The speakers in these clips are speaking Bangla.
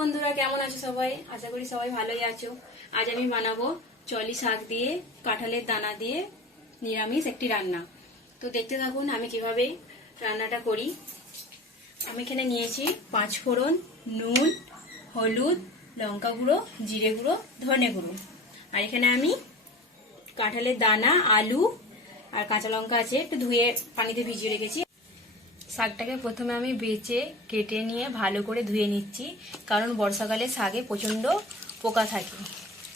বন্ধুরা, কেমন আছো সবাই? আশা করি সবাই ভালোই আছো। আজ আমি বানাবো চলি শাক দিয়ে কাঁঠালের দানা দিয়ে নিরামিষ একটি রান্না। তো দেখতে থাকুন আমি কিভাবে রান্নাটা করি। আমি এখানে নিয়েছি 5 ফোড়ন, নুন, হলুদ, লঙ্কা গুঁড়ো, জিরে গুঁড়ো, ধনে গুঁড়ো। আর এখানে আমি কাঁঠালের দানা, আলু আর কাঁচা লঙ্কা আছে, একটু ধুয়ে পানিতে ভিজিয়ে রেখেছি। শাকটাকে প্রথমে আমি বেছে কেটে নিয়ে ভালো করে ধুয়ে নিচ্ছি, কারণ বর্ষাকালে শাকে প্রচণ্ড পোকা থাকে।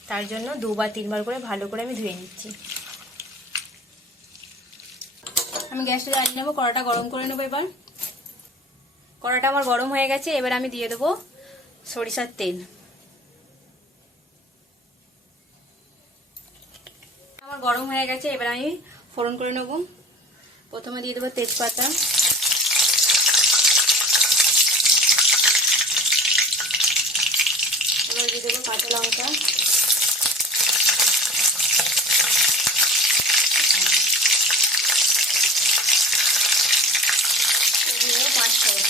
তার জন্য 2 বা 3 বার করে ভালো করে আমি ধুয়ে নিচ্ছি। আমি গ্যাসটা জ্বালিয়ে নেবো, কড়াটা গরম করে নেবো। এবার কড়াটা আমার গরম হয়ে গেছে, এবার আমি দিয়ে দেবো সরিষার তেল। আমার গরম হয়ে গেছে, এবার আমি ফোড়ন করে নেবো। প্রথমে দিয়ে দেবো তেজপাতা, এবার দিয়ে দেবো কাঁচা লঙ্কা, দিয়ে দেবো 5 ফোড়ন।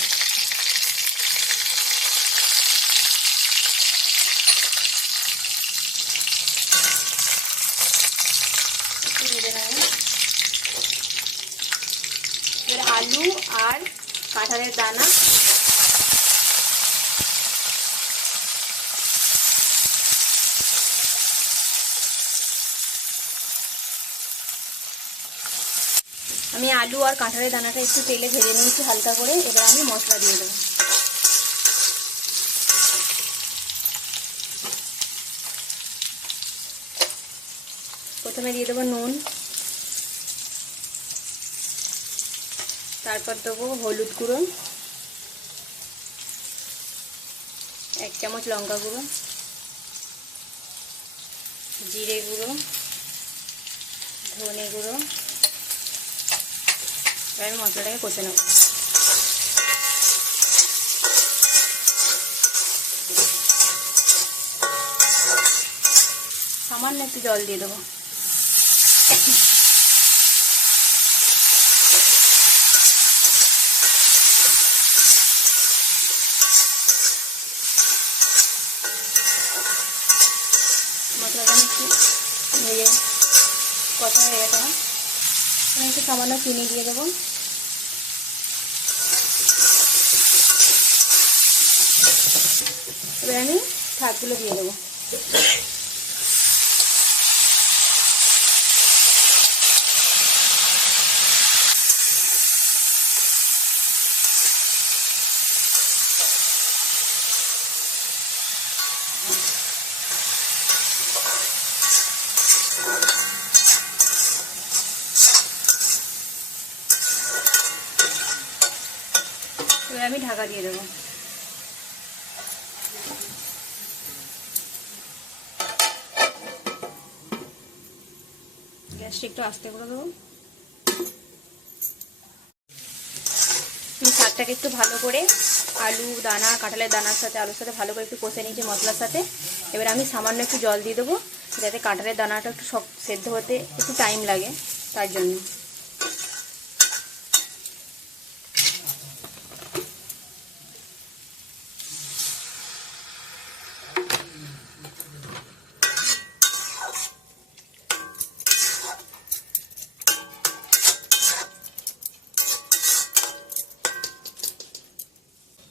একটু ভেজে নেব। এবার আলু আর কাঁঠালের দানা, আমি আলু আর কাঁঠালের দানাটা একটু তেলে ভেজে নিয়েছি হালকা করে। এবার আমি মশলা দিয়ে দেবো। প্রথমে দিয়ে দেবো নুন, তারপর দেবো হলুদ গুঁড়ো, 1 চামচ লঙ্কা গুঁড়ো, জিরে গুঁড়ো, ধনে গুঁড়ো। এবার আমি মশলাটাকে কষে নেব। সামান্য একটু জল দিয়ে দেবো। মশলাটা একটু ভেজে কষা হয়ে গেছে। আমি একটু সামান্য চিনি দিয়ে দেবো। এবার আমি শাকগুলো দিয়ে দেবো। এবার আমি ঢাকা দিয়ে দেবো। গ্যাসটা একটু আস্তে করে দেবো। শাকটাকে একটু ভালো করে আলু দানা, কাঁঠালের দানার সাথে আলুর সাথে ভালো করে একটু কষে নিয়েছি মশলার সাথে। এবার আমি সামান্য একটু জল দিয়ে দেবো, যাতে কাঁঠালের দানাটা একটু সেদ্ধ হতে একটু টাইম লাগে, তার জন্য।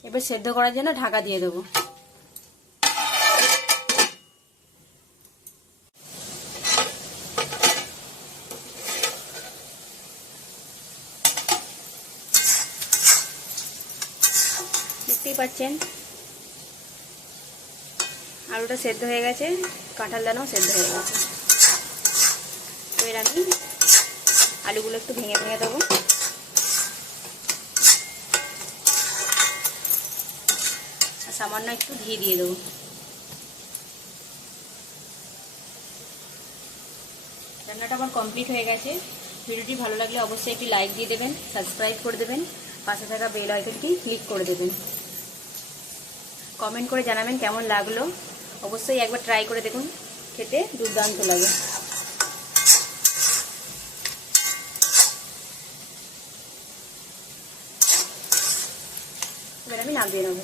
এবার সেদ্ধ করার জন্য ঢাকা দিয়ে দেবো। দেখতেই পাচ্ছেন আলুটা সেদ্ধ হয়ে গেছে, কাঁঠাল দানাও সেদ্ধ হয়ে গেছে। এবার আমি আলুগুলো একটু ভেঙে ভেঙে দেবো। সামান্য একটু ঘি দিয়ে দেবো। রান্নাটা আমার কমপ্লিট হয়ে গেছে। ভিডিওটি ভালো লাগলে অবশ্যই একটি লাইক দিয়ে দেবেন, সাবস্ক্রাইব করে দেবেন, পাশে থাকা বেল আইকনটি ক্লিক করে দেবেন। কমেন্ট করে জানাবেন কেমন লাগলো। অবশ্যই একবার ট্রাই করে দেখুন, খেতে দুর্দান্ত লাগে। এবার আমি নামিয়ে নেব।